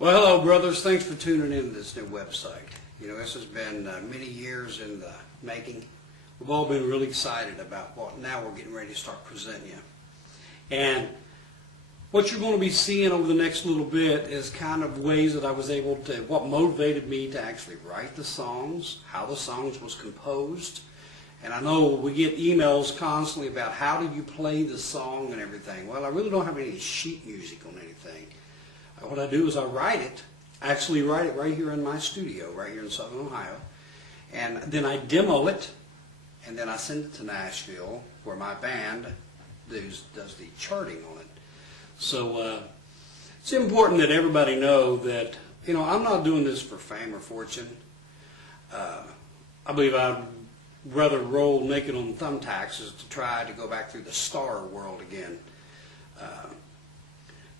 Well, hello, brothers. Thanks for tuning in to this new website. You know, this has been many years in the making. We've all been really excited about what now we're getting ready to start presenting you. And what you're going to be seeing over the next little bit is kind of ways that I was able to, what motivated me to actually write the songs, how the songs was composed. And I know we get emails constantly about how do you play the song and everything. Well, I really don't have any sheet music on anything. What I do is I actually write it right here in my studio, right here in Southern Ohio. And then I demo it, and then I send it to Nashville, where my band does the charting on it. So it's important that everybody know that, you know, I'm not doing this for fame or fortune. I believe I'd rather roll naked on thumbtacks as to try to go back through the star world again.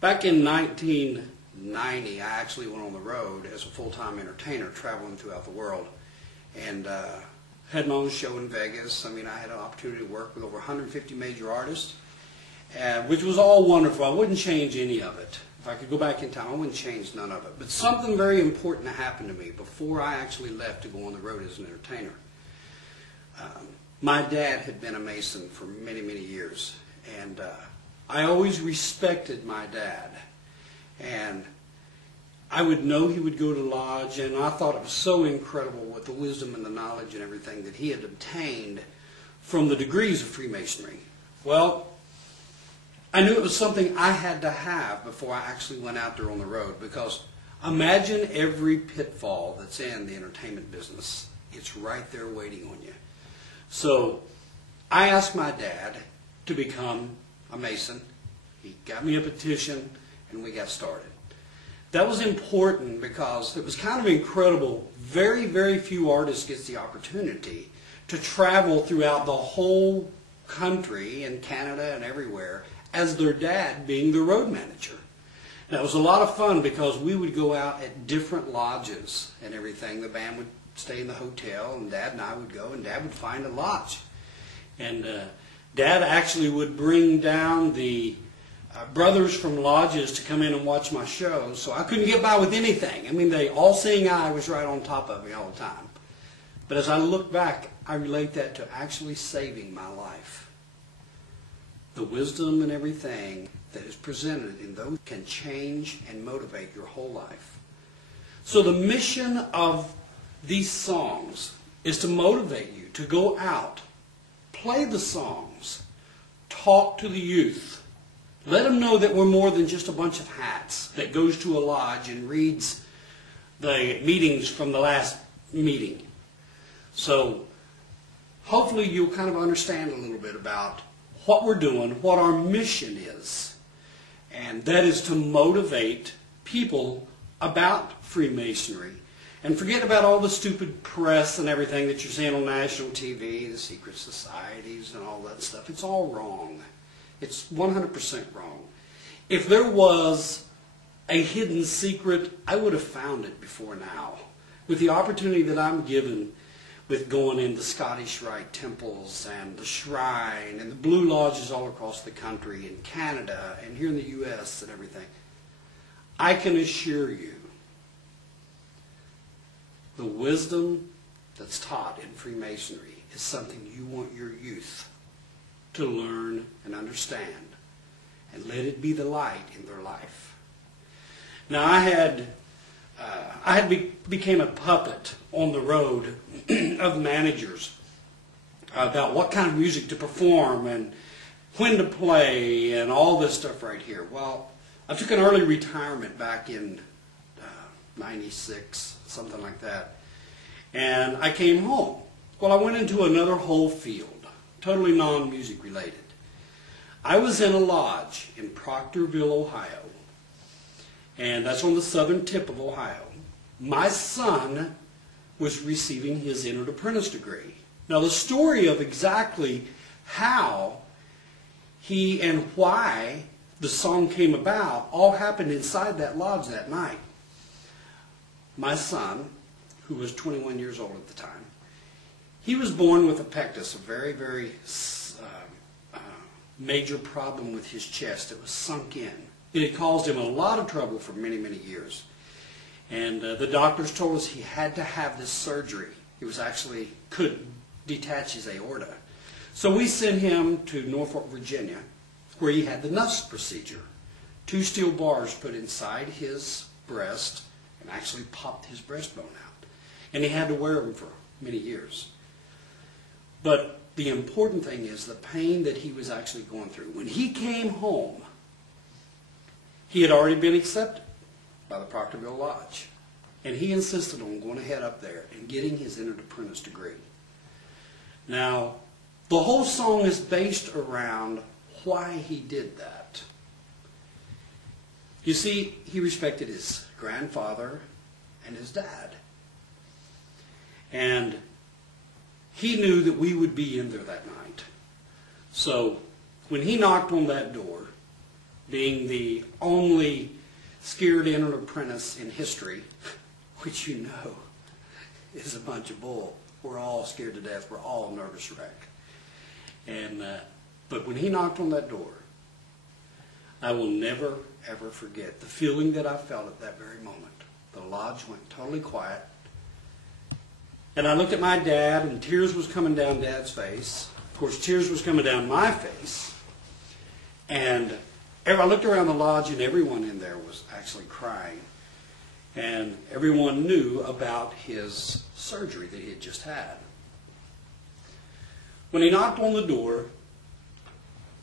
Back in 1990, I actually went on the road as a full-time entertainer, traveling throughout the world, and had my own show in Vegas. I mean, I had an opportunity to work with over 150 major artists, which was all wonderful. I wouldn't change any of it. If I could go back in time, I wouldn't change none of it. But something very important happened to me before I actually left to go on the road as an entertainer. My dad had been a Mason for many, many years, and I always respected my dad, and I would know he would go to lodge, and I thought it was so incredible with the wisdom and the knowledge and everything that he had obtained from the degrees of Freemasonry. Well, I knew it was something I had to have before I actually went out there on the road, because imagine every pitfall that's in the entertainment business. It's right there waiting on you. So I asked my dad to become a Mason. He got me a petition, and we got started. That was important because it was kind of incredible. Very, very few artists get the opportunity to travel throughout the whole country and Canada and everywhere as their dad being the road manager. Now, it was a lot of fun because we would go out at different lodges and everything. The band would stay in the hotel, and Dad and I would go, and Dad would find a lodge. And Dad actually would bring down the brothers from lodges to come in and watch my shows, so I couldn't get by with anything. I mean, the all-seeing eye was right on top of me all the time. But as I look back, I relate that to actually saving my life. The wisdom and everything that is presented in those can change and motivate your whole life. So the mission of these songs is to motivate you to go out, play the songs, talk to the youth. Let them know that we're more than just a bunch of hats that goes to a lodge and reads the meetings from the last meeting. So hopefully you'll kind of understand a little bit about what we're doing, what our mission is. And that is to motivate people about Freemasonry. And forget about all the stupid press and everything that you're seeing on national TV, the secret societies and all that stuff. It's all wrong. It's 100% wrong. If there was a hidden secret, I would have found it before now. With the opportunity that I'm given with going into Scottish Rite temples and the Shrine and the Blue Lodges all across the country and Canada and here in the U.S. and everything, I can assure you the wisdom that's taught in Freemasonry is something you want your youth to learn and understand, and let it be the light in their life. Now, I became a puppet on the road of managers about what kind of music to perform and when to play and all this stuff right here. Well, I took an early retirement back in 96, something like that, and I came home. Well, I went into another whole field, totally non-music related. I was in a lodge in Proctorville, Ohio, and that's on the southern tip of Ohio. My son was receiving his entered apprentice degree. Now, the story of exactly how he and why the song came about all happened inside that lodge that night. My son, who was 21 years old at the time, he was born with a pectus, a very, very major problem with his chest. It was sunk in. It had caused him a lot of trouble for many, many years. And the doctors told us he had to have this surgery. He was actually, could detach his aorta. So we sent him to Norfolk, Virginia, where he had the Nuss procedure. 2 steel bars put inside his breast and actually popped his breastbone out. And he had to wear them for many years. But the important thing is the pain that he was actually going through. When he came home, he had already been accepted by the Proctorville Lodge. And he insisted on going ahead up there and getting his entered apprentice degree. Now, the whole song is based around why he did that. You see, he respected his grandfather and his dad. And he knew that we would be in there that night. So when he knocked on that door, being the only scared entered apprentice in history, which you know is a bunch of bull. We're all scared to death. We're all a nervous wreck. And but when he knocked on that door, I will never, ever forget the feeling that I felt at that very moment. The lodge went totally quiet. And I looked at my dad, and tears was coming down Dad's face. Of course, tears was coming down my face. And I looked around the lodge, and everyone in there was actually crying. And everyone knew about his surgery that he had just had. When he knocked on the door,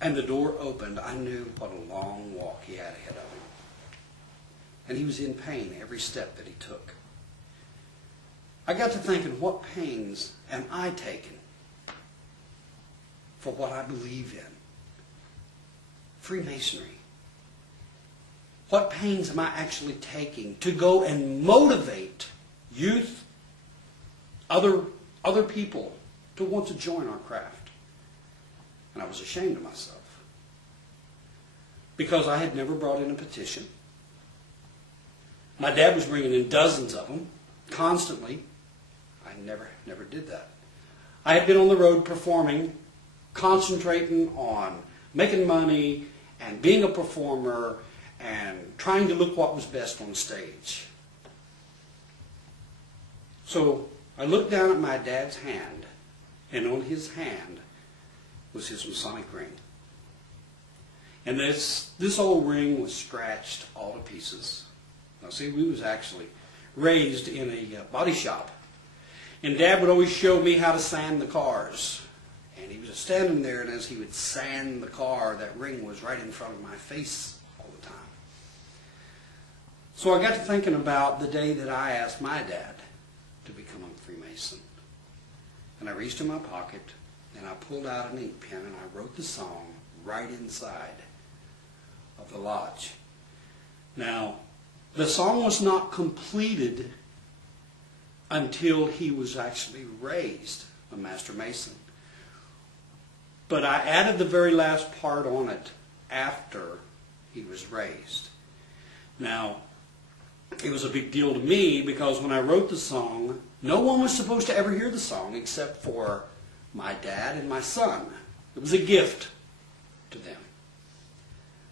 and the door opened, I knew what a long walk he had ahead of him. And he was in pain every step that he took. I got to thinking, what pains am I taking for what I believe in? Freemasonry. What pains am I actually taking to go and motivate youth, other people to want to join our craft? And I was ashamed of myself because I had never brought in a petition. My dad was bringing in dozens of them constantly. I never did that. I had been on the road performing, concentrating on making money and being a performer and trying to look what was best on stage. So I looked down at my dad's hand, and on his hand was his Masonic ring. And this old ring was scratched all to pieces. Now see, we was actually raised in a body shop. And Dad would always show me how to sand the cars. And he was standing there, and as he would sand the car, that ring was right in front of my face all the time. So I got to thinking about the day that I asked my dad to become a Freemason. And I reached in my pocket, and I pulled out an ink pen, and I wrote the song right inside of the lodge. Now, the song was not completed until he was actually raised a Master Mason. But I added the very last part on it after he was raised. Now, it was a big deal to me because when I wrote the song, no one was supposed to ever hear the song except for my dad and my son. It was a gift to them.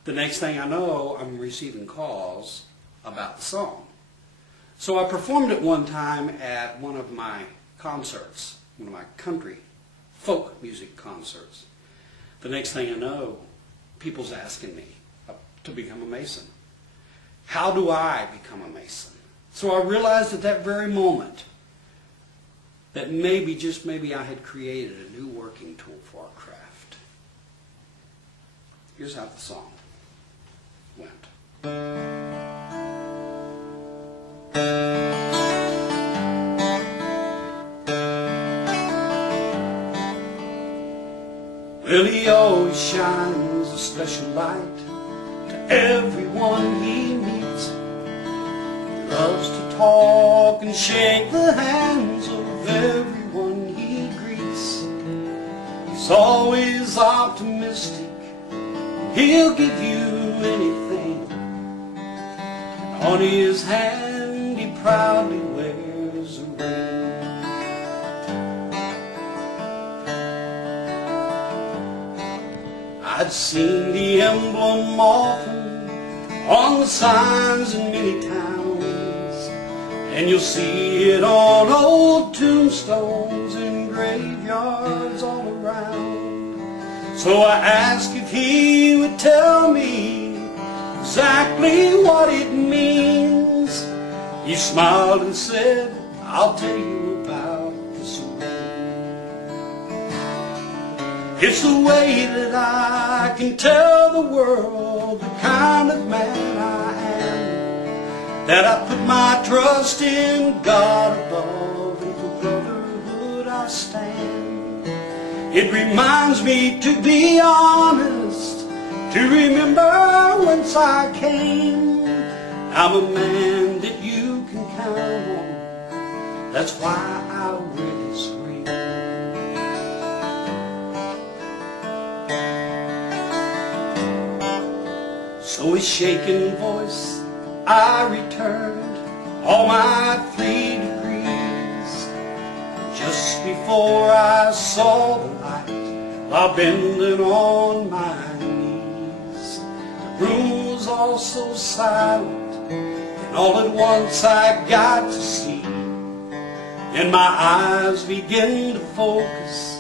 The next thing I know, I'm receiving calls about the song. So I performed it one time at one of my concerts, one of my country folk music concerts. The next thing I know, people's asking me to become a Mason. How do I become a Mason? So I realized at that very moment that maybe, just maybe, I had created a new working tool for our craft. Here's how the song went. Well, he always shines a special light to everyone he meets. He loves to talk and shake the hands of everyone he greets. He's always optimistic, he'll give you anything. And on his hand he proudly wears a ring. I'd seen the emblem often on the signs in many towns, and you'll see it on old tombstones and graveyards all around. So I asked if he would tell me exactly what it means. He smiled and said, I'll tell you about this way. It's the way that I can tell the world the kind of man I am, that I put my trust in God above, and for brotherhood I stand. It reminds me to be honest, to remember whence I came. I'm a man that you can count on, that's why I wear this ring. So with shaking voice I returned all my 3 degrees. Just before I saw the light, while bending on my knees, the room was all so silent, and all at once I got to see, and my eyes began to focus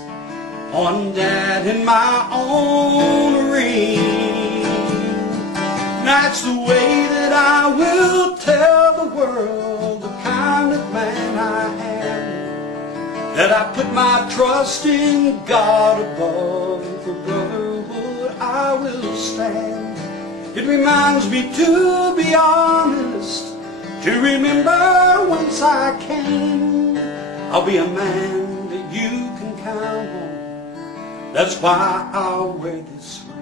on Dad and my own ring. That's the way that I will tell the world the kind of man I am, that I put my trust in God above, and for brotherhood I will stand. It reminds me to be honest, to remember whence I came. I'll be a man that you can count on, that's why I'll wear this ring.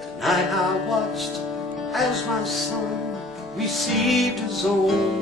Tonight I watched as my son received his own